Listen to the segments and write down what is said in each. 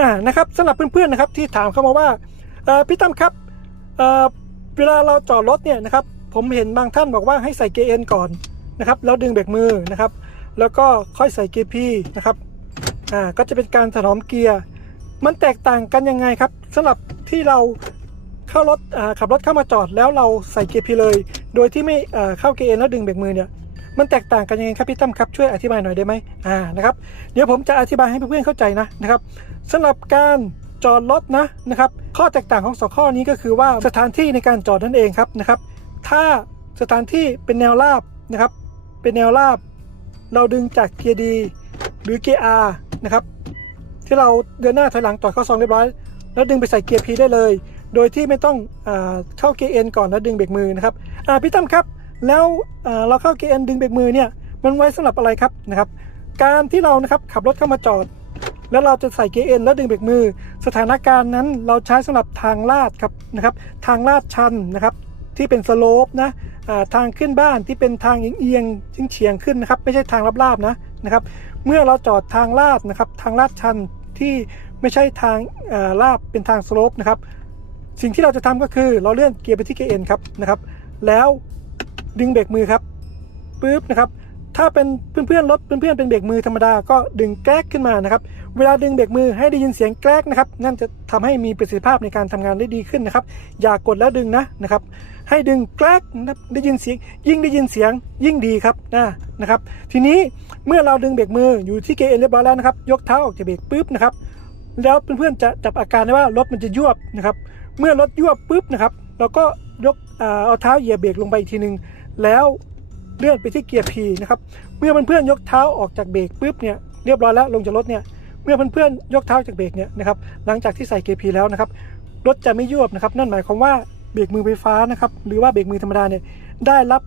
อ่านะครับสำหรับเพื่อนๆนะครับที่ถามเข้ามาว่าพี่ตั้มครับเเวลาเราจอดรถเนี่ยนะครับผมเห็นบางท่านบอกว่าให้ใส่เกียร์เอ็นก่อนนะครับแล้วดึงเบรกมือนะครับ แล้วก็ค่อยใส่เกียร์พีนะครับอ่าก็จะเป็นการถนอมเกียร์มันแตกต่างกันยังไงครับสำหรับที่เราเข้ารถขับรถเข้ามาจอดแล้วเราใส่เกียร์พีเลย โดยที่ไม่เข้าเกียร์เอ็นแล้วดึงเบรกมือเนี่ย มันแตกต่างกันยังไงครับพี่ตั้มครับช่วยอธิบายหน่อยได้ไหมอ่านะครับเดี๋ยวผมจะอธิบายให้เพื่อนๆเข้าใจนะนะครับสำหรับการจอดรถนะนะครับข้อแตกต่างของสองข้อนี้ก็คือว่าสถานที่ในการจอดนั่นเองครับนะครับ ถ้าสถานที่เป็นแนวราบนะครับ เป็นแนวราบ เราดึงจากเกียร์ดีหรือเกียร์ R นะครับที่เราเดินหน้าถอยหลังต่อเข้าซองเรียบร้อย แล้วดึงไปใส่เกียร์ P ได้เลย โดยที่ไม่ต้องอเข้าเกียร์ N ก่อนแล้วดึงเบรกมือนะครับอ่าพี่ตั้มครับ แล้วเราเข้าเกียร์ N ดึงเบรกมือเนี่ยมันไว้สำหรับอะไรครับนะครับ การที่เรานะครับขับรถเข้ามาจอด แล้วเราจะใส่เกียร์ N แล้วดึงเบรกมือ สถานการณ์นั้นเราใช้สำหรับทางลาดครับนะครับ ทางลาดชันนะครับที่เป็นสโลปนะทางขึ้นบ้านที่เป็นทางเอียงๆเฉียงขึ้นนะครับ ไม่ใช่ทางราบๆนะนะครับ เมื่อเราจอดทางลาดนะครับ ทางลาดชันที่ไม่ใช่ทางอ่าลาบเป็นทางสโลปนะครับ สิ่งที่เราจะทำก็คือเราเลื่อนเกียร์ไปที่เกียร์เอ็นครับนะครับ แล้ว ดึงเบรกมือครับปุ๊บนะครับ ถ้าเป็นเพื่อนๆรถเพื่อนๆเป็นเบรกมือธรรมดาก็ดึงแกรกขึ้นมานะครับ เวลาดึงเบรกมือให้ได้ยินเสียงแกรกนะครับ นั่นจะทำให้มีประสิทธิภาพในการทำงานได้ดีขึ้นนะครับ อย่ากดแล้วดึงนะนะครับ ให้ดึงแกรกนะได้ยินเสียง ยิ่งได้ยินเสียงยิ่งดีครับนะนะครับ ทีนี้เมื่อเราดึงเบรกมืออยู่ที่เกียร์เอ็นเรียบร้อยแล้วนะครับ ยกเท้าออกจากเบรกปุ๊บนะครับแล้วเพื่อนๆจะจับอาการได้ว่ารถมันจะยวบนะครับ เมื่อรถยวบปุ๊บนะครับ เราก็ยก เอาเท้าเหยียบเบรกลงไปอีกทีหนึ่งแล้วเลื่อนไปที่เกียร์ P นะครับ เมื่อเพื่อนๆยกเท้าออกจากเบรกปุ๊บเนี่ยเรียบร้อยแล้วลงจากรถเนี่ยเมื่อเพื่อนๆยกเท้าจากเบรกเนี่ยนะครับหลังจากที่ใส่เกียร์ P แล้วนะครับรถจะไม่ยวบนะครับนั่นหมายความว่าเบรกมือไฟฟ้านะครับหรือว่าเบรกมือธรรมดาเนี่ยได้รับ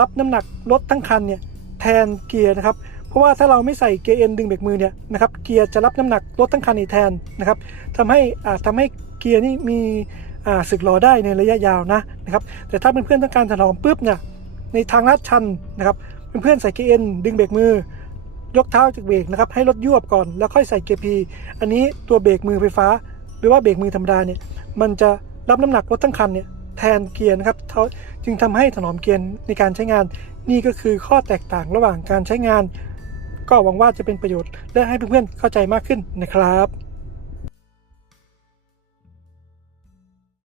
รับน้ำหนักรถทั้งคันเนี่ยแทนเกียร์นะครับเพราะว่าถ้าเราไม่ใส่เกียร์เอ็นดึงเบรกมือเนี่ยนะครับเกียร์จะรับน้ำหนักรถทั้งคันนี้แทนนะครับทำให้อ่าทำให้เกียร์นี่มี อ่าสึกหรอได้ในระยะยาวนะนะครับแต่ถ้าเพื่อนๆต้องการถนอมปุ๊บเนี่ยในทางลาดชันนะครับเพื่อนๆใส่เกียร์เอ็นดึงเบรกมือยกเท้าจากเบรกนะครับให้รถยวบก่อนแล้วค่อยใส่เกียร์พีอันนี้ตัวเบรกมือไฟฟ้า หรือว่าเบรกมือธรรมดาเนี่ยมันจะรับน้ำหนักรถทั้งคันเนี่ยแทนเกียร์นะครับจึงทำให้ถนอมเกียร์ในการใช้งาน นี่ก็คือข้อแตกต่างระหว่างการใช้งาน ก็หวังว่าจะเป็นประโยชน์และให้เพื่อนๆเข้าใจมากขึ้นนะครับ